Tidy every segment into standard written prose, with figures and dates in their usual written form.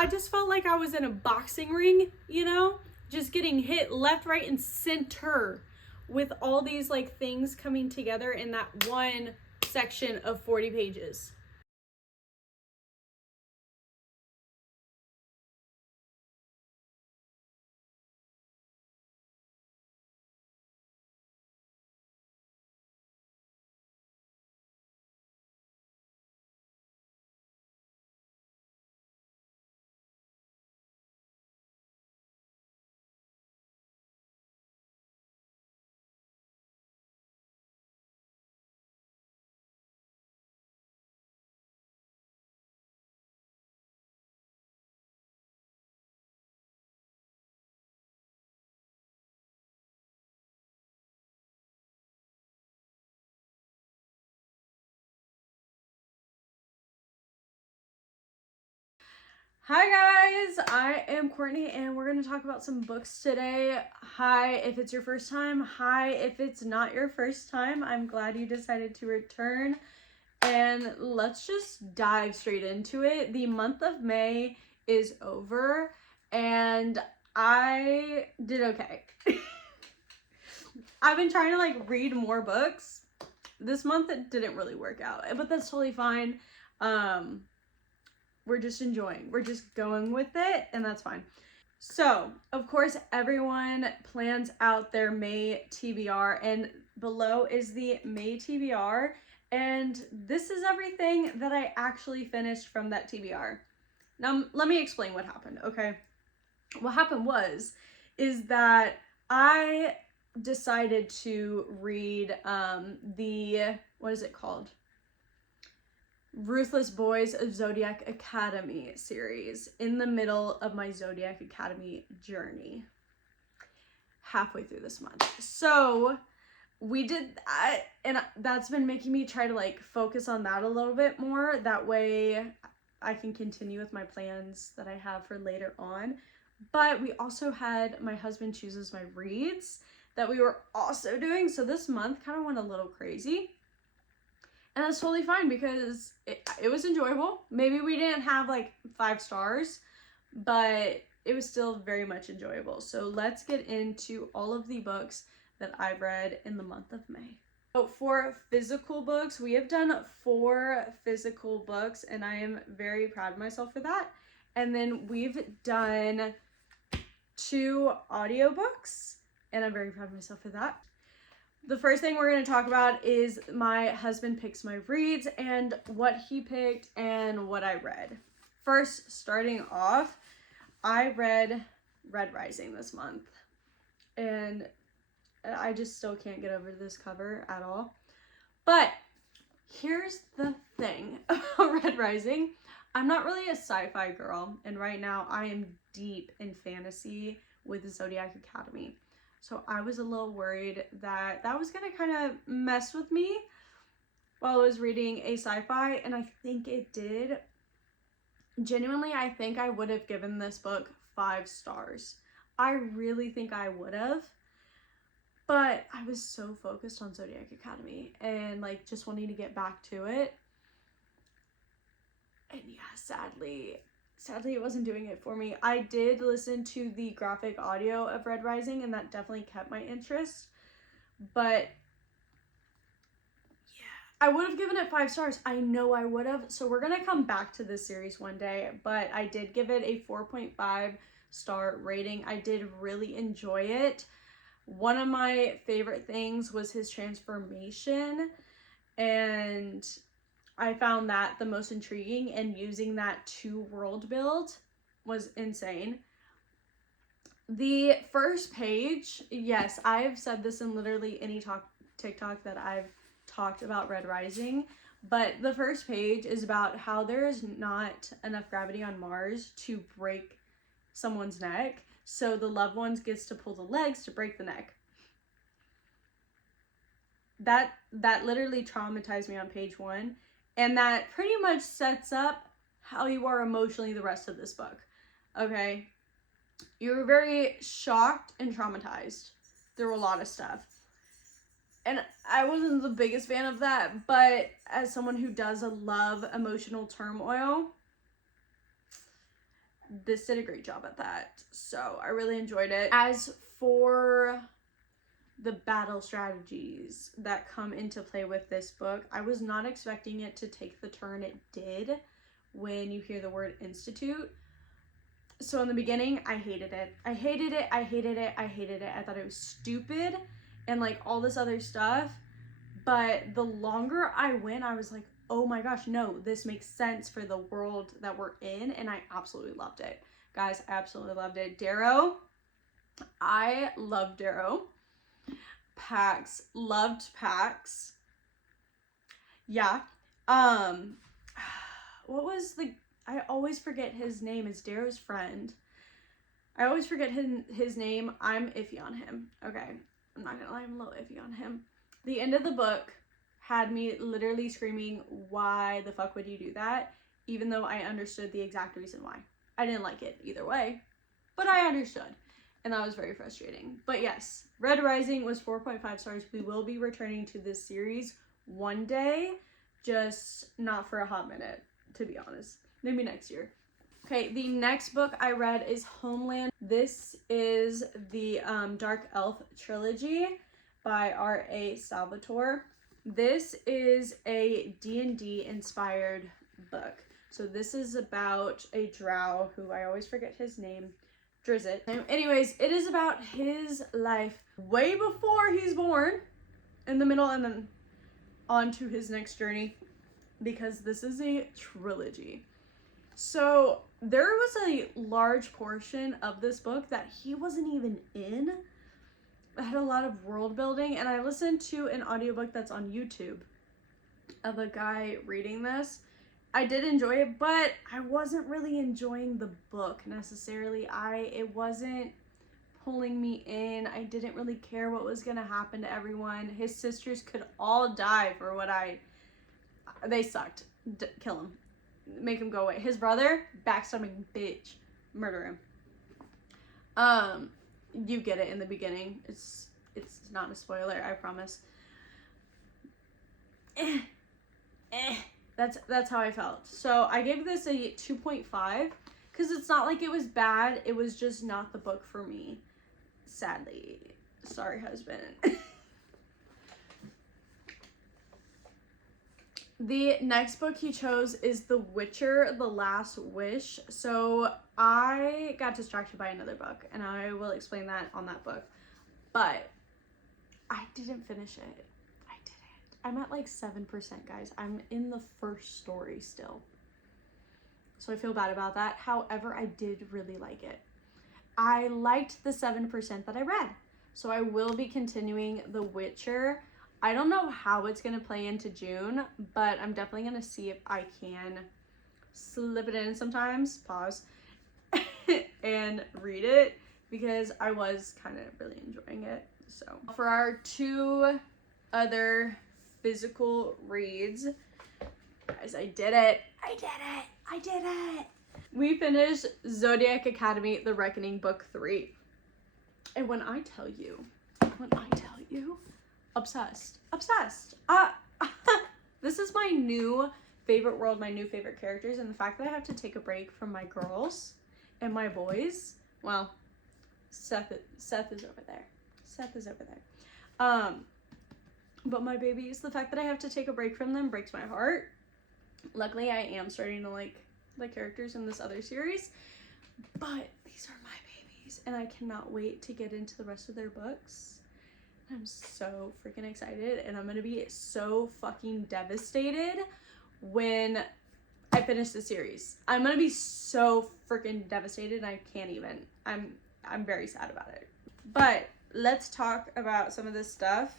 I just felt like I was in a boxing ring, you know, just getting hit left, right, and center with all these like things coming together in that one section of 40 pages. Hi guys, I am Courtney and we're going to talk about some books today. Hi if it's your first time, hi if it's not your first time. I'm glad you decided to return, and let's just dive straight into it. The month of May is over and I did okay. I've been trying to like read more books. This month it didn't really work out, but that's totally fine. We're just enjoying. We're just going with it, and that's fine. So, of course, everyone plans out their May TBR, and below is the May TBR, and this is everything that I actually finished from that TBR. Now, let me explain what happened, okay? What happened is that I decided to read what is it called? Ruthless Boys of Zodiac Academy series in the middle of my Zodiac Academy journey, halfway through this month. So we did that, and that's been making me try to like focus on that a little bit more. That way I can continue with my plans that I have for later on. But we also had my husband chooses my reads that we were also doing. So this month kind of went a little crazy. And that's totally fine because it was enjoyable. Maybe we didn't have like 5 stars, but it was still very much enjoyable. So let's get into all of the books that I've read in the month of May. So for physical books, we have done 4 physical books, and I am very proud of myself for that. And then we've done 2 audiobooks, and I'm very proud of myself for that. The first thing we're going to talk about is my husband picks my reads and what he picked and what I read. First, starting off, I read Red Rising this month, and I just still can't get over this cover at all. But here's the thing about Red Rising. I'm not really a sci-fi girl, and right now I am deep in fantasy with the Zodiac Academy. So I was a little worried that that was going to kind of mess with me while I was reading a sci-fi, and I think it did. Genuinely, I think I would have given this book 5 stars. I really think I would have. But I was so focused on Zodiac Academy and like just wanting to get back to it. And yeah, sadly it wasn't doing it for me. I did listen to the graphic audio of Red Rising, and that definitely kept my interest. But yeah, I would have given it 5 stars. I know I would have. So we're going to come back to this series one day, but I did give it a 4.5 star rating. I did really enjoy it. One of my favorite things was his transformation, and I found that the most intriguing, and using that to world build was insane. The first page, yes, I've said this in literally any TikTok that I've talked about Red Rising, but the first page is about how there is not enough gravity on Mars to break someone's neck, so the loved ones gets to pull the legs to break the neck. That literally traumatized me on page 1, and that pretty much sets up how you are emotionally the rest of this book. Okay, you're very shocked and traumatized through a lot of stuff, and I wasn't the biggest fan of that, but as someone who does love emotional turmoil, this did a great job at that. So I really enjoyed it. As for the battle strategies that come into play with this book, I was not expecting it to take the turn it did when you hear the word institute. So in the beginning, I hated it. I hated it. I hated it. I hated it. I thought it was stupid and like all this other stuff. But the longer I went, I was like, oh my gosh, no, this makes sense for the world that we're in. And I absolutely loved it. Guys, I absolutely loved it. Darrow, I loved Darrow. Pax, loved Pax. Yeah. What was the, I always forget his name. It's Darrow's friend. I always forget his name. I'm iffy on him. Okay. I'm not gonna lie, I'm a little iffy on him. The end of the book had me literally screaming, why the fuck would you do that? Even though I understood the exact reason why. I didn't like it either way, but I understood. And that was very frustrating. But yes, Red Rising was 4.5 stars. We will be returning to this series one day, just not for a hot minute, to be honest. Maybe next year. Okay, the next book I read is Homeland. This is the Dark Elf trilogy by R.A. Salvatore. This is a D&D inspired book. So this is about a drow who I always forget his name. Drizzt. Anyways, it is about his life way before he's born, in the middle, and then on to his next journey, because this is a trilogy. So there was a large portion of this book that he wasn't even in. It had a lot of world building, and I listened to an audiobook that's on YouTube of a guy reading this. I did enjoy it, but I wasn't really enjoying the book necessarily. It wasn't pulling me in. I didn't really care what was gonna happen to everyone. His sisters could all die for what they sucked. Kill him. Make him go away. His brother, backstabbing bitch. Murder him. You get it in the beginning. It's not a spoiler, I promise. That's how I felt. So I gave this a 2.5 because it's not like it was bad. It was just not the book for me. Sadly. Sorry, husband. The next book he chose is The Witcher, The Last Wish. So I got distracted by another book, and I will explain that on that book. But I didn't finish it. I'm at like 7%, guys. I'm in the first story still. So I feel bad about that. However, I did really like it. I liked the 7% that I read. So I will be continuing The Witcher. I don't know how it's going to play into June, but I'm definitely going to see if I can slip it in sometimes, pause, and read it, because I was kind of really enjoying it. So for our two other physical reads, guys, I did it. We finished Zodiac Academy, The Reckoning, Book 3. And when I tell you, obsessed. This is my new favorite world, my new favorite characters, and the fact that I have to take a break from my girls and my boys, well, Seth is over there. But my babies, the fact that I have to take a break from them breaks my heart. Luckily, I am starting to like the characters in this other series, but these are my babies, and I cannot wait to get into the rest of their books. I'm so freaking excited, and I'm gonna be so fucking devastated when I finish the series. I'm gonna be so freaking devastated, and I can't even. I'm very sad about it. But let's talk about some of this stuff.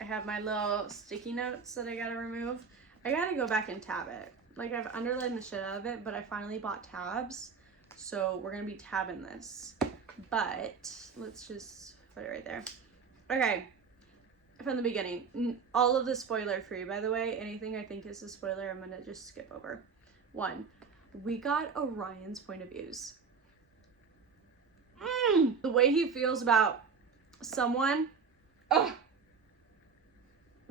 I have my little sticky notes that I gotta remove. I gotta go back and tab it. Like, I've underlined the shit out of it, but I finally bought tabs. So we're gonna be tabbing this. But let's just put it right there. Okay, from the beginning. All of this spoiler free, by the way. Anything I think is a spoiler, I'm gonna just skip over. 1, we got Orion's point of views. The way he feels about someone. Oh,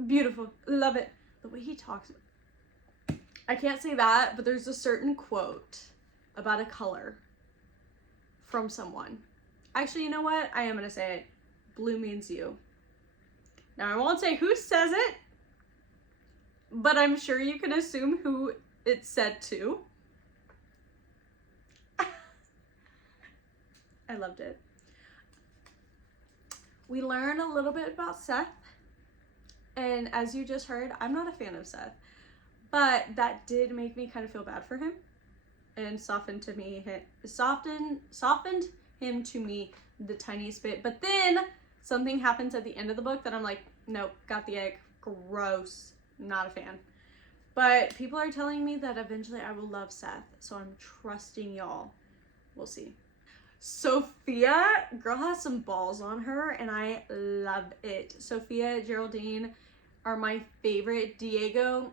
beautiful. Love it. The way he talks. I can't say that, but there's a certain quote about a color from someone. Actually, you know what? I am gonna say it. Blue means you. Now, I won't say who says it, but I'm sure you can assume who it's said to. I loved it. We learn a little bit about Seth, and as you just heard, I'm not a fan of Seth, but that did make me kind of feel bad for him and softened him to me the tiniest bit. But then something happens at the end of the book that I'm like, nope, got the egg, gross, not a fan. But people are telling me that eventually I will love Seth, so I'm trusting y'all. We'll see. Sophia, girl has some balls on her, and I love it. Sophia, Geraldine are my favorite. Diego,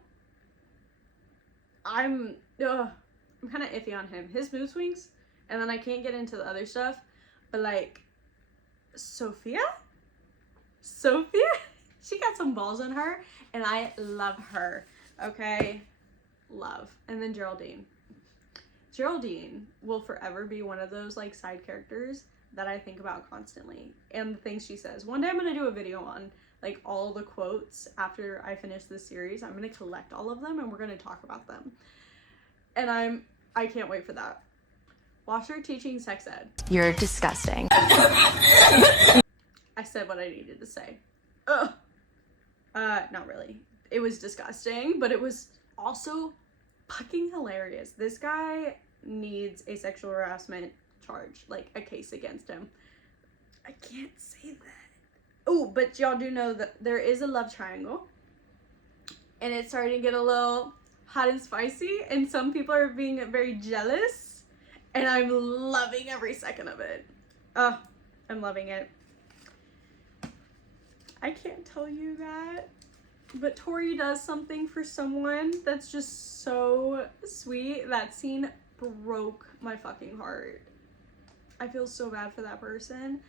I'm kind of iffy on him. His mood swings, and then I can't get into the other stuff. But like, Sophia, she got some balls on her, and I love her. Okay, love. And then Geraldine will forever be one of those like side characters that I think about constantly, and the things she says. One day I'm gonna do a video on like all the quotes after I finish this series. I'm gonna collect all of them and we're gonna talk about them, and I can't wait for that. Washer teaching sex ed. You're disgusting. I said what I needed to say. Ugh. Not really. It was disgusting, but it was also fucking hilarious. This guy needs a sexual harassment charge, like a case against him. I can't say that. Oh, but y'all do know that there is a love triangle, and it's starting to get a little hot and spicy, and some people are being very jealous, and I'm loving every second of it. I'm loving it. I can't tell you that, but Tori does something for someone that's just so sweet. That scene broke my fucking heart. I feel so bad for that person,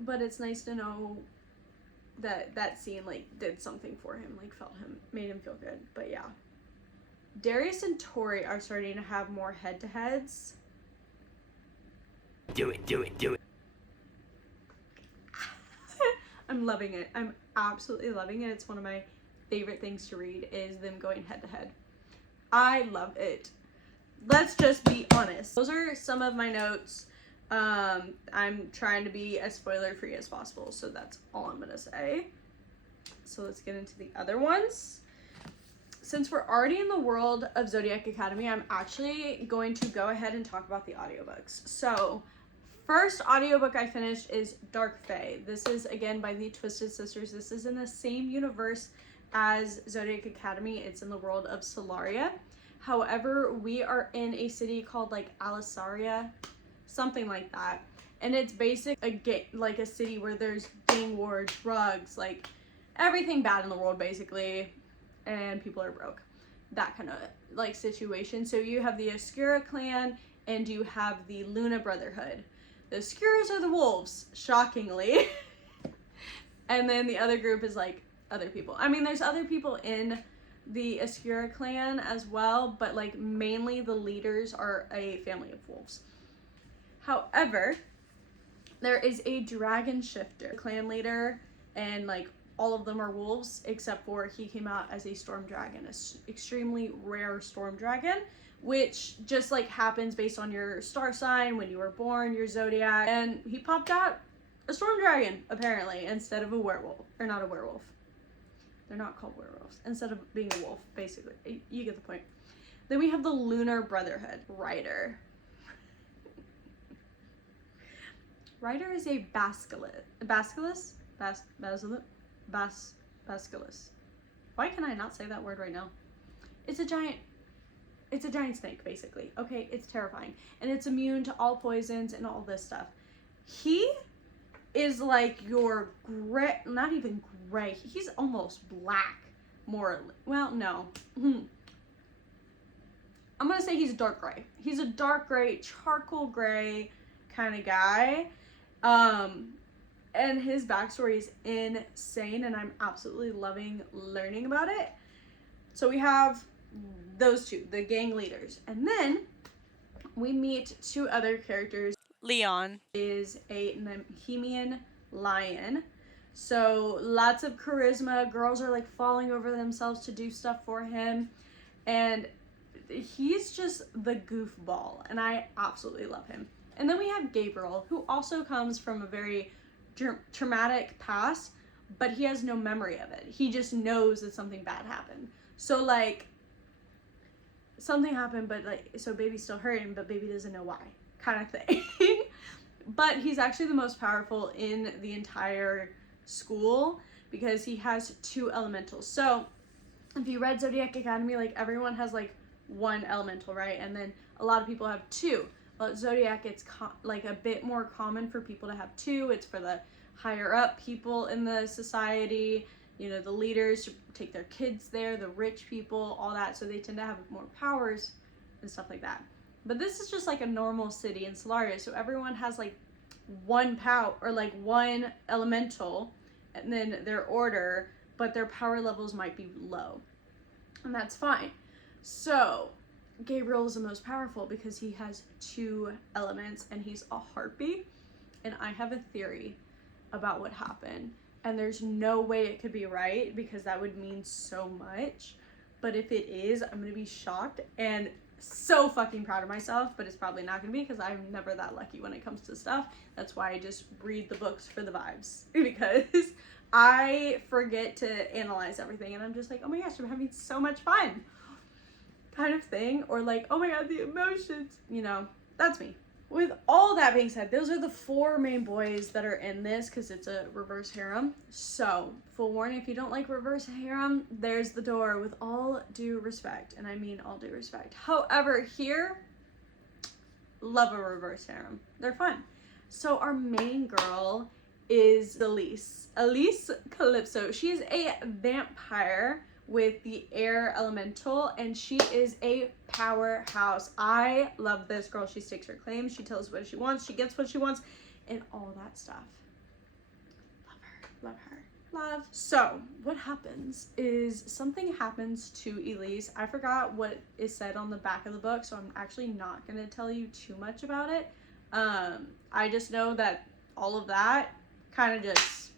but it's nice to know that that scene like did something for him, like made him feel good. But yeah, Darius and Tori are starting to have more head-to-heads. Do it. I'm loving it. I'm absolutely loving it. It's one of my favorite things to read, is them going head to head. I love it. Let's just be honest. Those are some of my notes. I'm trying to be as spoiler free as possible, so that's all I'm gonna say. So let's get into the other ones. Since we're already in the world of Zodiac Academy, I'm actually going to go ahead and talk about the audiobooks. So first audiobook I finished is Dark Fae. This is again by the Twisted Sisters. This is in the same universe as Zodiac Academy. It's in the world of Solaria. However, we are in a city called like Alisaria, something like that. And it's basically like a city where there's gang war, drugs, like everything bad in the world basically, and people are broke. That kind of like situation. So you have the Oscura clan and you have the Luna Brotherhood. The Oscuras are the wolves, shockingly. And then the other group is like other people. I mean, there's other people in the Oscura clan as well, but like mainly the leaders are a family of wolves. However, there is a dragon shifter, clan leader, and like all of them are wolves except for he came out as a storm dragon, an extremely rare storm dragon, which just like happens based on your star sign when you were born, your zodiac, and he popped out a storm dragon apparently instead of a werewolf. Or not a werewolf, they're not called werewolves, instead of being a wolf basically. You get the point. Then we have the Lunar Brotherhood. Ryder is a basilisk. Why can I not say that word right now? It's a giant snake, basically. Okay, it's terrifying. And it's immune to all poisons and all this stuff. He is like your gray, not even gray, he's almost black, more, well, no. I'm gonna say he's dark gray. He's a dark gray, charcoal gray kind of guy. And his backstory is insane, and I'm absolutely loving learning about it. So we have those two, the gang leaders. And then we meet two other characters. Leon Is a Bohemian lion. So lots of charisma. Girls are like falling over themselves to do stuff for him. And he's just the goofball. And I absolutely love him. And then we have Gabriel, who also comes from a very traumatic past, but he has no memory of it. He just knows that something bad happened. So like, something happened, but like, so baby's still hurting, but baby doesn't know why, kind of thing. But he's actually the most powerful in the entire school because he has two elementals. So if you read Zodiac Academy, like everyone has like one elemental, right? And then a lot of people have two. Well, at Zodiac, it's like a bit more common for people to have two. It's for the higher up people in the society, you know, the leaders to take their kids there, the rich people, all that. So they tend to have more powers and stuff like that. But this is just like a normal city in Solaria, so everyone has like one power or like one elemental and then their order, but their power levels might be low. And that's fine. So Gabriel is the most powerful because he has two elements and he's a harpy. And I have a theory about what happened. And there's no way it could be right because that would mean so much. But if it is, I'm going to be shocked and so fucking proud of myself, but it's probably not gonna be because I'm never that lucky when it comes to stuff. That's why I just read the books for the vibes because I forget to analyze everything and I'm just like, oh my gosh, I'm having so much fun kind of thing, or like, oh my god, the emotions, you know, that's me. With all that being said, those are the four main boys that are in this because it's a reverse harem. So, full warning, if you don't like reverse harem, there's the door with all due respect. And I mean all due respect. However, here, love a reverse harem. They're fun. So our main girl is Elise. Elise Calypso. She is a vampire with the air elemental and she is a powerhouse. I love this girl. She stakes her claim, she tells what she wants, she gets what she wants, and all that stuff. Love her. So what happens is something happens to Elise. I forgot what is said on the back of the book, so I'm actually not going to tell you too much about it. I just know that all of that kind of just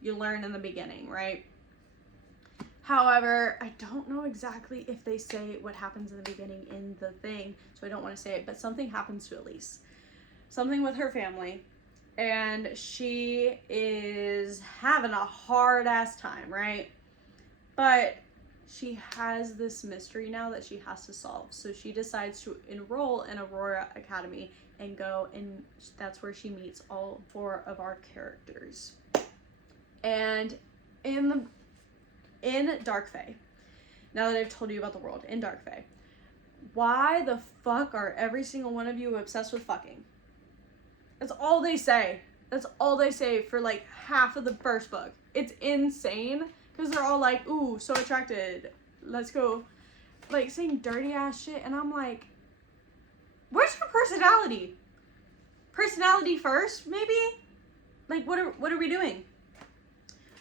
you learn in the beginning, right? However, I don't know exactly if they say what happens in the beginning in the thing, so I don't want to say it, but something happens to Elise. Something with her family, and she is having a hard-ass time, right? But she has this mystery now that she has to solve, so she decides to enroll in Aurora Academy and go, and that's where she meets all four of our characters. And in Dark Fae, now that I've told you about the world, in Dark Fae, why the fuck are every single one of you obsessed with fucking? That's all they say. That's all they say for like half of the first book. It's insane because they're all like, ooh, so attracted. Let's go. Like saying dirty ass shit. And I'm like, where's your personality? Personality first, maybe? Like, what are we doing?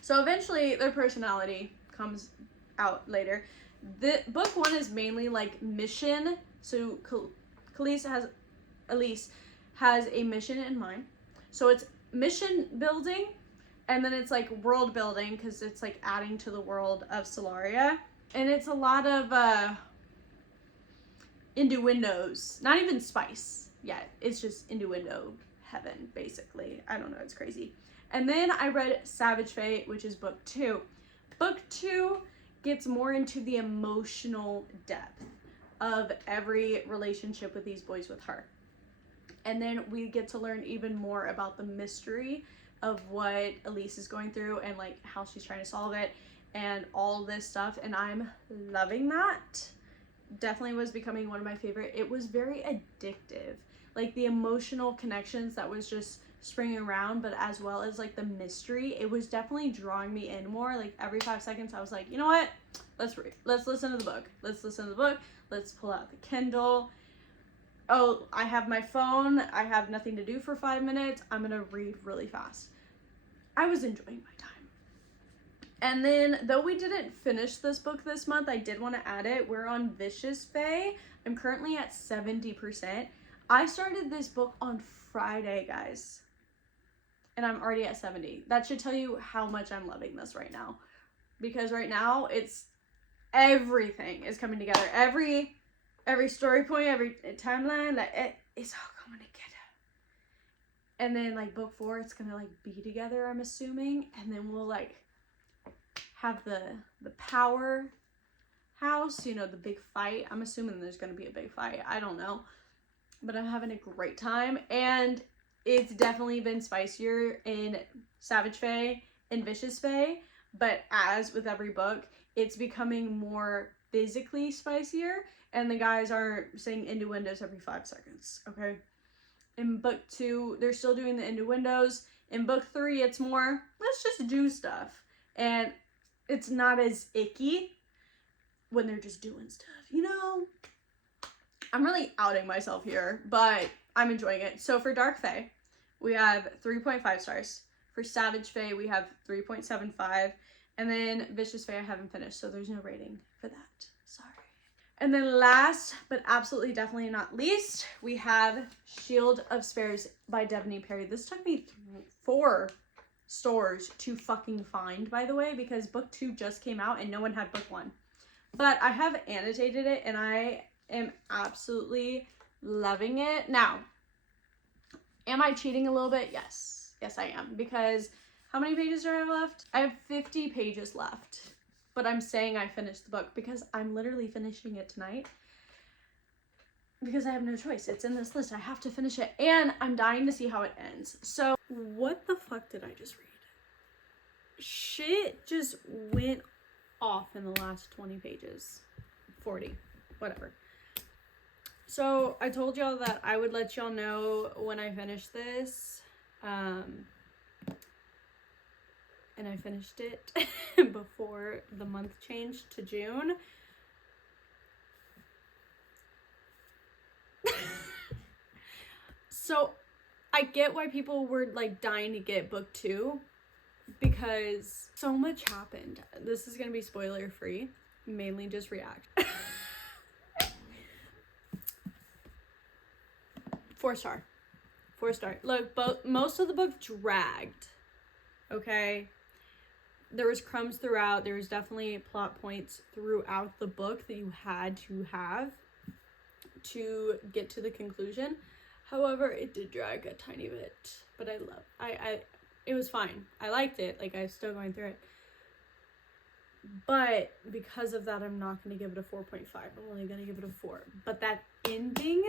So eventually their personality comes out later. The book one is mainly like mission. So Elise has a mission in mind. So it's mission building, and then it's like world building because it's like adding to the world of Solaria. And it's a lot of innuendos. Not even spice yet. It's just innuendo heaven, basically. I don't know, it's crazy. And then I read Savage Fae, which is book 2. Book 2 gets more into the emotional depth of every relationship with these boys with her. And then we get to learn even more about the mystery of what Elise is going through and like how she's trying to solve it and all this stuff. And I'm loving that. Definitely was becoming one of my favorite. It was very addictive. Like the emotional connections that was just springing around, but as well as like the mystery, it was definitely drawing me in more. Like every 5 seconds I was like, you know what, let's listen to the book, let's pull out the Kindle. Oh, I have my phone, I have nothing to do for 5 minutes, I'm gonna read really fast. I was enjoying my time. And then though we didn't finish this book this month, I did want to add it. We're on Vicious Fae. I'm currently at 70%. I started this book on Friday, guys, and I'm already at 70. That should tell you how much I'm loving this right now, because right now it's everything is coming together. Every story point, every timeline, like it's all coming together. And then like book 4, it's gonna like be together, I'm assuming, and then we'll like have the power house, you know, the big fight. I'm assuming there's gonna be a big fight. I don't know, but I'm having a great time, and it's definitely been spicier in Savage Fae and Vicious Fae, but as with every book, it's becoming more physically spicier, and the guys aren't saying innuendos every 5 seconds, okay? In book 2, they're still doing the innuendos. In book 3, it's more, let's just do stuff. And it's not as icky when they're just doing stuff, you know? I'm really outing myself here, but I'm enjoying it. So for Dark Fae, we have 3.5 stars. For Savage Fae, we have 3.75. And then Vicious Fae I haven't finished, so there's no rating for that. Sorry. And then last, but absolutely definitely not least, we have Shield of Spares by Devaney Perry. This took me 4 stores to fucking find, by the way, because book 2 just came out and no one had book 1. But I have annotated it and I am absolutely loving it. Now, am I cheating a little bit? Yes. Yes, I am. Because how many pages do I have left? I have 50 pages left. But I'm saying I finished the book because I'm literally finishing it tonight. Because I have no choice. It's in this list. I have to finish it. And I'm dying to see how it ends. So, what the fuck did I just read? Shit just went off in the last 20 pages. 40. Whatever. So, I told y'all that I would let y'all know when I finish this. And I finished it before the month changed to June. So I get why people were like dying to get book 2 because so much happened. This is gonna be spoiler free, mainly just react. 4 star. 4 star. Look, most of the book dragged. Okay. There was crumbs throughout. There was definitely plot points throughout the book that you had to have to get to the conclusion. However, it did drag a tiny bit, but it was fine. I liked it. Like, I was still going through it. But because of that, I'm not going to give it a 4.5. I'm only going to give it a 4. But that ending,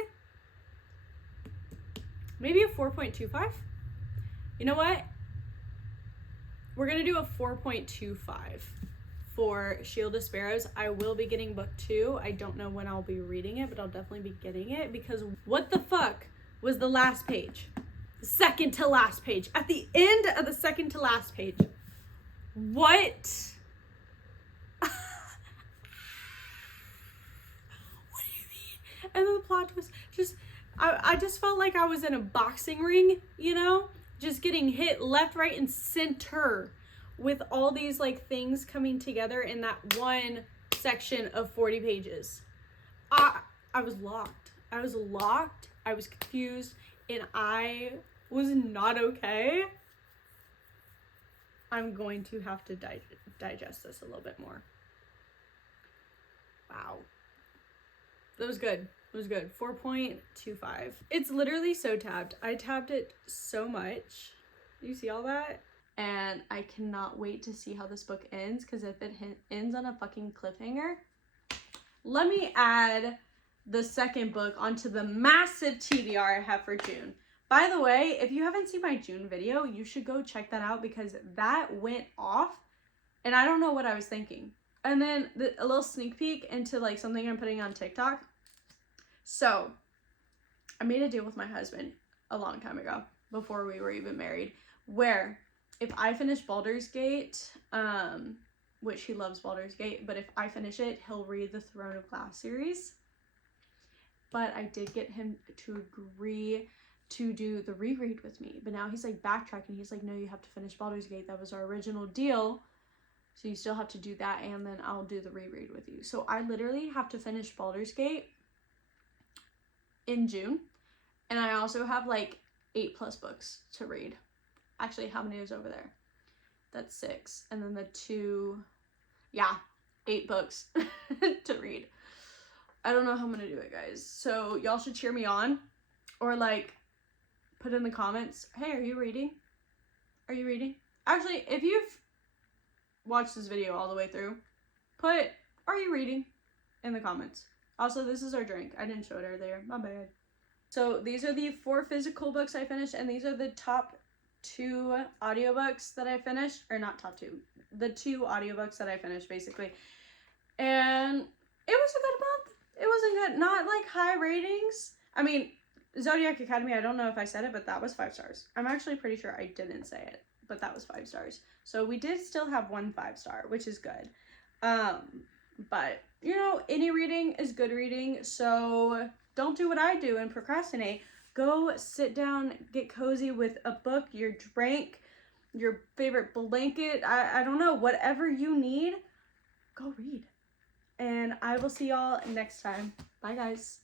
maybe a 4.25. You know what? We're going to do a 4.25 for Shield of Sparrows. I will be getting book 2. I don't know when I'll be reading it, but I'll definitely be getting it because what the fuck was the last page? The second to last page. At the end of the second to last page. What? What do you mean? And then the plot twist, just, I just felt like I was in a boxing ring, you know? Just getting hit left, right, and center with all these like things coming together in that one section of 40 pages. I was locked. I was locked. I was confused, and I was not okay. I'm going to have to digest this a little bit more. Wow. That was good. It was good. 4.25. It's literally so tabbed. I tabbed it so much. You see all that? And I cannot wait to see how this book ends, because if it ends on a fucking cliffhanger, let me add the second book onto the massive TBR I have for June. By the way, if you haven't seen my June video, you should go check that out because that went off and I don't know what I was thinking. And then a little sneak peek into like something I'm putting on TikTok. So, I made a deal with my husband a long time ago, before we were even married, where if I finish Baldur's Gate, which he loves Baldur's Gate, but if I finish it, he'll read the Throne of Glass series. But I did get him to agree to do the reread with me. But now he's like backtracking. He's like, no, you have to finish Baldur's Gate. That was our original deal. So you still have to do that, and then I'll do the reread with you. So I literally have to finish Baldur's Gate in June, And I also have like 8+ books to read. Actually, how many is over there? That's 6. And then the 2, yeah, 8 books to read. I don't know how I'm gonna do it, guys. So y'all should cheer me on, or like put in the comments, hey, are you reading? Are you reading? Actually, if you've watched this video all the way through, put, are you reading, in the comments. Also, this is our drink. I didn't show it earlier. My bad. So these are the 4 physical books I finished, and these are the top 2 audiobooks that I finished. Or not top 2. The 2 audiobooks that I finished, basically. And it was a good month. It wasn't good. Not like high ratings. I mean, Zodiac Academy, I don't know if I said it, but that was 5 stars. I'm actually pretty sure I didn't say it, but that was 5 stars. So we did still have 1 5-star, which is good. But, you know, any reading is good reading, so don't do what I do and procrastinate. Go sit down, get cozy with a book, your drink, your favorite blanket, I don't know, whatever you need, go read. And I will see y'all next time. Bye, guys.